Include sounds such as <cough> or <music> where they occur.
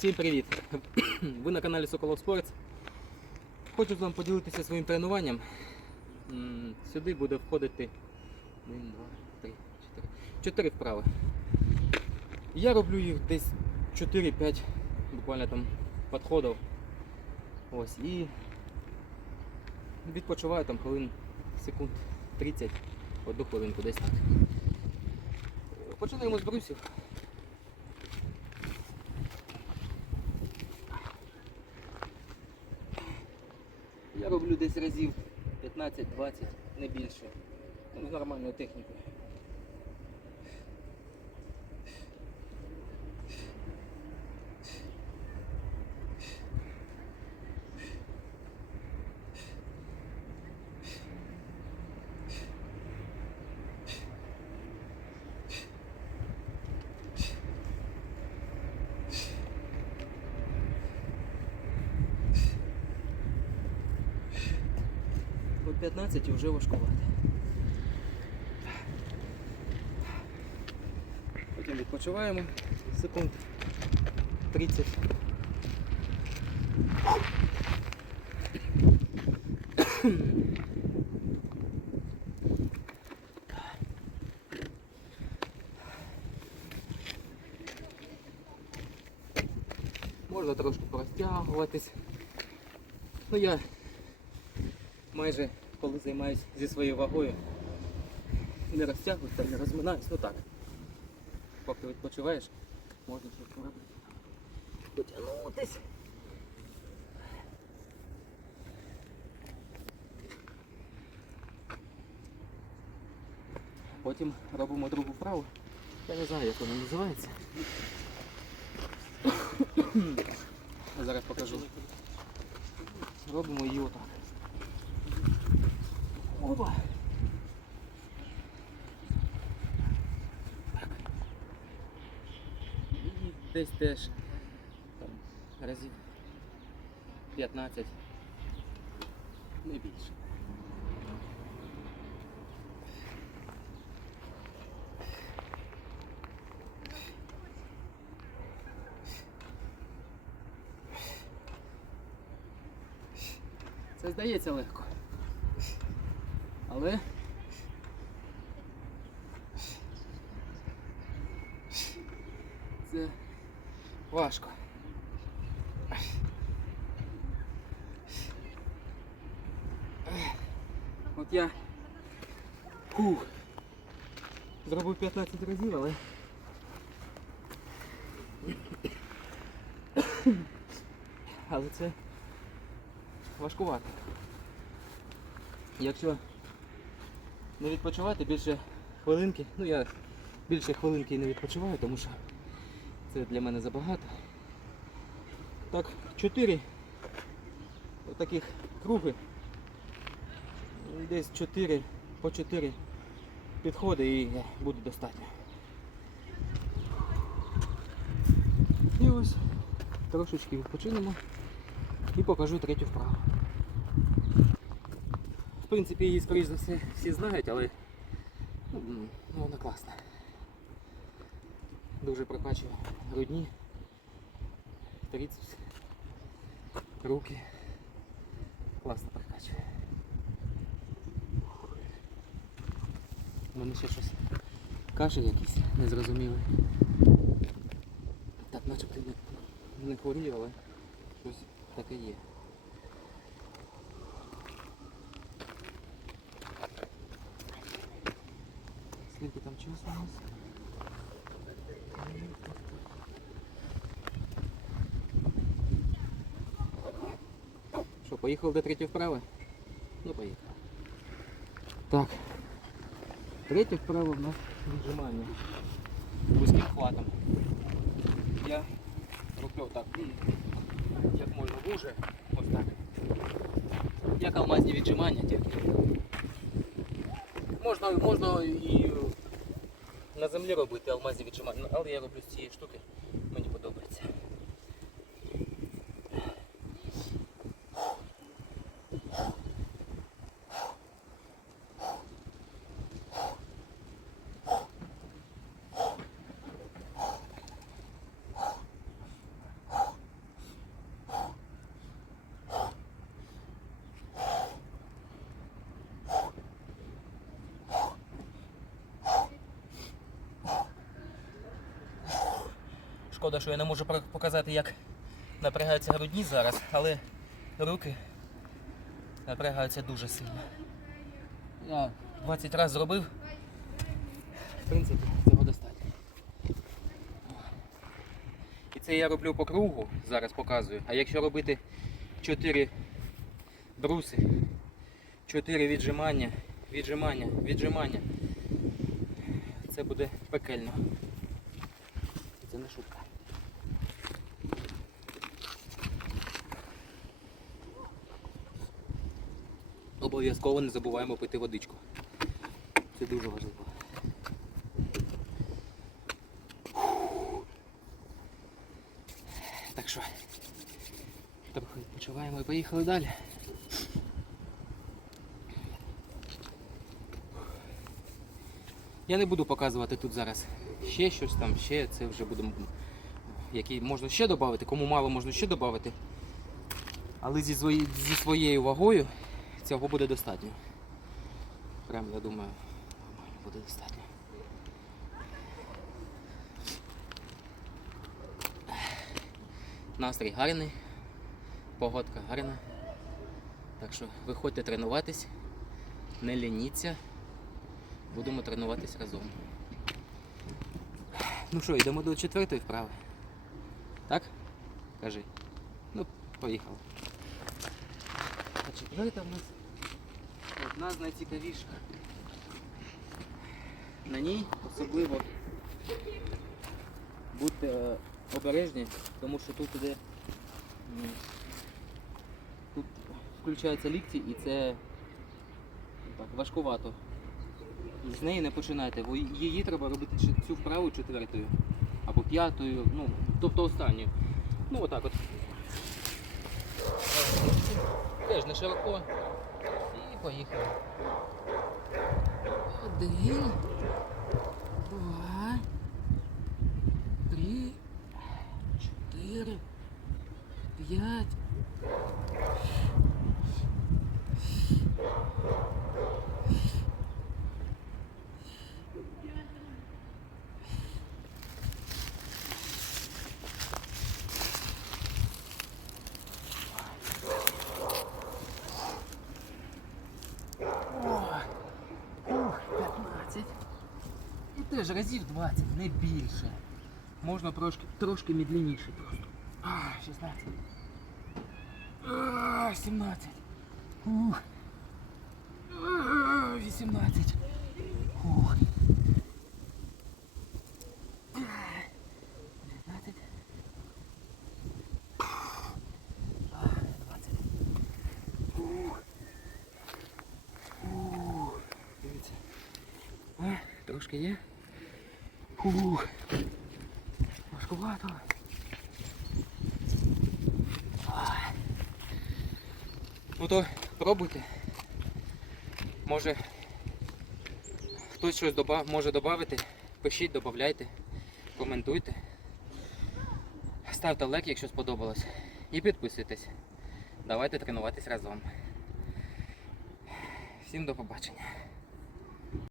Всім привіт! <coughs> Ви на каналі Соколов Спортс. Хочу з вами поділитися своїм тренуванням. Сюди буде входити 1, 2, 3, 4. 4 вправи. Я роблю їх десь 4-5 буквально там підходів. Ось і відпочиваю там хвилин секунд 30, одну хвилинку десь так. Починаємо з брусів. Я роблю десь разів 15-20, не більше. Ну, нормальною технікою. По 15 вже важкувати. Потім відпочиваємо секунд 30. Можна трошки порозтягуватись. Ну я майже коли займаюся зі своєю вагою, не розтягуюся, не розминаюсь, ну так. Поки відпочиваєш, можна щось поробити. Потягнутись. Потім робимо другу вправу. Я не знаю, як вона називається. <coughs> Зараз покажу. Робимо її отак. Опа. І десь теж там, разів 15, не більше. Це здається легко. Але це важко. От я фух, зробив 15 разів, але але це важкувато. Якщо не відпочивати більше хвилинки. Ну я більше хвилинки не відпочиваю, тому що це для мене забагато. Так, 4 таких круги. Десь 4 по 4 підходи і буде достатньо. І ось трошечки відпочинемо і покажу третю вправу. Принципі, її, скоріш за все, всі знають, але ну, вона класна. Дуже прокачує грудні, трицепс, руки. Класно прокачує. У мене ще щось кашель якийсь незрозумілий. Так, начебто не, не хворію, але щось таке є. Скільки там часу у нас? Що, поїхав до третьої вправи? Ну, поїхав. Так. Третя вправа в нас віджимання. Вузьким хватом. Я роблю так, м, як можна вуже. Ось так. Як алмазні віджимання тільки. Можна, можна і на землі робити алмазів віджимання, але я роблю з цієї штуки. Шкода, що я не можу показати, як напрягаються грудні зараз, але руки напрягаються дуже сильно. Я 20 разів зробив. В принципі, цього достатньо. І це я роблю по кругу, зараз показую. А якщо робити 4 бруси, 4 віджимання, віджимання, віджимання, це буде пекельно. Це не шутка. Обов'язково не забуваємо пити водичку. Це дуже важливо. Так що, трохи відпочиваємо і поїхали далі. Я не буду показувати тут зараз ще щось там, ще це вже будемо. Які можна ще додати, кому мало можна ще додати. Але зі, зі своєю вагою цього буде достатньо. Прям я думаю, нормально буде достатньо. Настрій гарний, погодка гарна. Так що виходьте тренуватись, не лініться, будемо тренуватись разом. Ну що, йдемо до четвертої вправи. Так? Кажи. Ну, поїхали. А четверта в нас одна з найцікавіших. На ній особливо будьте е, обережні, тому що тут іде тут включаються лікті і це так, важкувато. З неї не починайте, бо її треба робити цю вправу четвертою або п'ятою, ну, тобто останньою. Ну отак от. Теж не широко. І поїхали. Один. Два. Три. Чотири. П'ять. теж разів 20, не більше. Можна трошки, трошки медленніше просто. А, 16. А, 17. Ух. А, 18. Ух. 19. А, 20. Ух. Ух. Дивіться. А, трошки є. Ух. Важкувато. Ну то пробуйте. Може хтось щось доба може додати. Пишіть, додавайте, коментуйте. Ставте лайк, якщо сподобалось. І підписуйтесь. Давайте тренуватись разом. Всім до побачення.